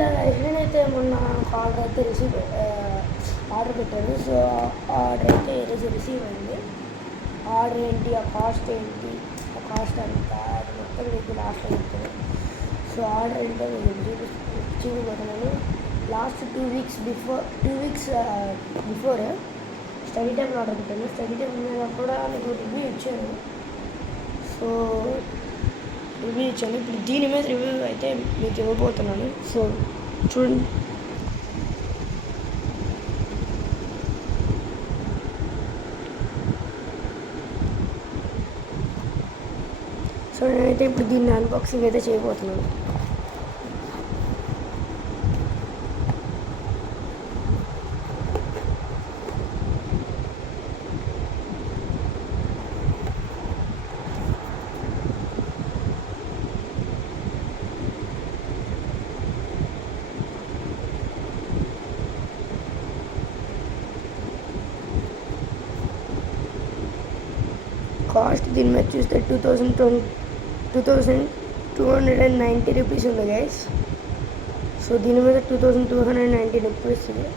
నేనైతే మొన్న ఆర్డర్ అయితే ఆర్డర్ పెట్టాను. సో ఆర్డర్ అయితే ఈరోజు రిసీవ్ అయింది. ఆర్డర్ ఏంటి, ఆ కాస్ట్ ఏంటి, ఆ కాస్ట్ అంతా అది మొత్తం మీకు లాస్ట్లో చెప్తాను. సో ఆర్డర్ ఏంటో మీకు చూపిపోతున్నాను. లాస్ట్ 2 వీక్స్ బిఫోర్ స్టడీ టైంలో ఆర్డర్ పెట్టాను. స్టడీ టైం మీద కూడా మీకు రివ్యూ ఇచ్చాను. సో రివ్యూ ఇచ్చాను. ఇప్పుడు దీని మీద రివ్యూ అయితే మీకు ఇవ్వబోతున్నాను. సో చూడండి. సో నేనైతే ఇప్పుడు దీన్ని అన్బాక్సింగ్ అయితే చేయబోతున్నాను. కాస్ట్ దీని మీద చూస్తే 2290 రూపీస్ ఉంది గైస్. సో దీని మీద 2290 రూపీస్ ఉంది.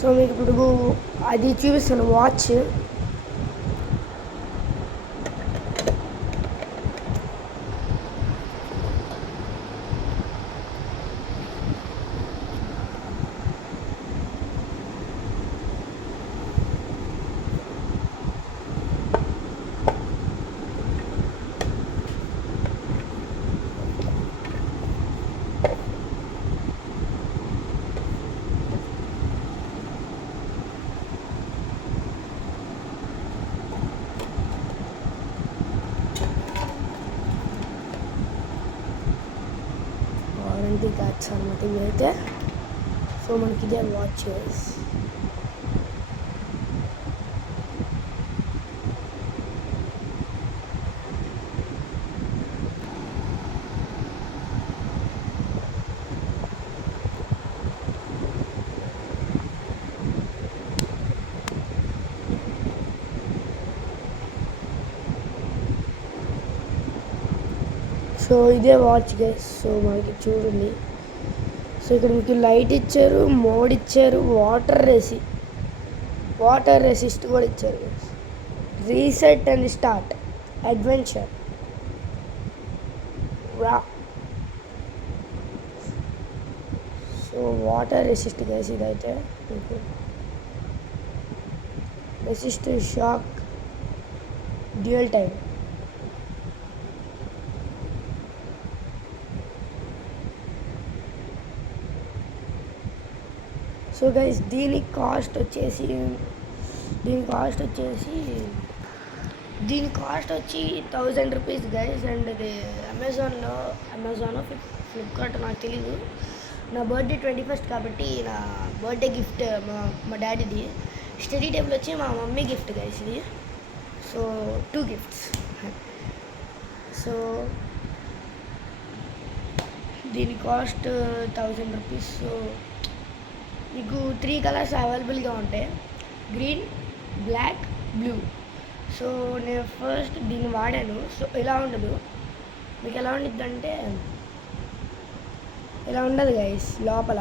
సో మీకు ఇప్పుడు అది చూపిస్తాను, వాచ్. వారంటీ కార్డ్స్ అన్నమాట ఇవి అయితే. సో మనకి ఇదే వాచ్. సో ఇదే వాచ్ గైస్. సో మనకి చూడండి. సో ఇక్కడ మీకు లైట్ ఇచ్చారు, మోడ్ ఇచ్చారు, వాటర్ రెసిస్ట్ కూడా ఇచ్చారు guys. Reset and start adventure. So water resist guys ఇదైతే. మీకు resist shock dual time. So guys దీని కాస్ట్ వచ్చి 1000 రూపీస్ గైస్. అండ్ ఇది అమెజాన్ ఫ్లిప్కార్ట్ నాకు తెలీదు. నా బర్త్డే 21st కాబట్టి నా బర్త్డే గిఫ్ట్ మా డాడీది. స్టడీ టేబుల్ వచ్చి మా మమ్మీ గిఫ్ట్ గైస్ ఇది. సో 2 గిఫ్ట్స్. సో దీని కాస్ట్ 1000 రూపీస్. సో మీకు 3 కలర్స్ అవైలబుల్గా ఉంటాయి, గ్రీన్, బ్లాక్, బ్లూ. సో నేను ఫస్ట్ దీన్ని వాడాను. సో ఇలా ఉండదు, మీకు ఎలా ఉండిద్దంటే ఇలా ఉండదు గైస్ లోపల.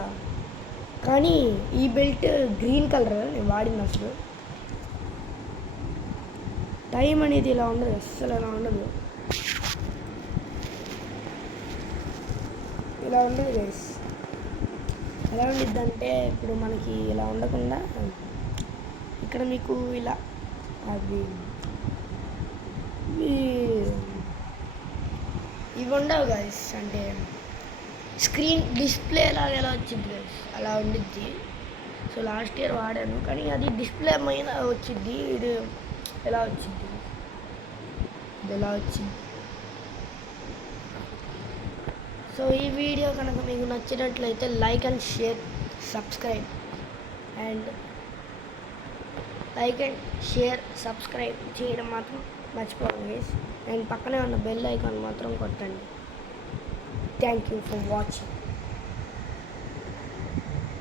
కానీ ఈ బెల్ట్ గ్రీన్ కలర్ నేను వాడింది. అసలు టైం అనేది ఇలా ఉండదు, అస్సలు ఇలా ఉండదు గైస్. ఎలా ఉండిద్దంటే ఇప్పుడు మనకి ఇలా ఉండకుండా ఇక్కడ మీకు ఇలా అది ఇవి ఉండవు గైస్. అంటే స్క్రీన్ డిస్ప్లే లాగా ఎలా వచ్చింది గైస్ అలా ఉండిద్ది. సో లాస్ట్ ఇయర్ వాడాను కానీ అది డిస్ప్లే మీద వచ్చింది. ఇది ఎలా వచ్చింది, ఇది ఎలా వచ్చింది. సో ఈ వీడియో కనుక మీకు నచ్చినట్లయితే లైక్ అండ్ షేర్, సబ్స్క్రైబ్ చేయడం మాత్రం మర్చిపోకండి గైస్. అండ్ పక్కనే ఉన్న బెల్ ఐకాన్ మాత్రం కొట్టండి. Thank you for watching.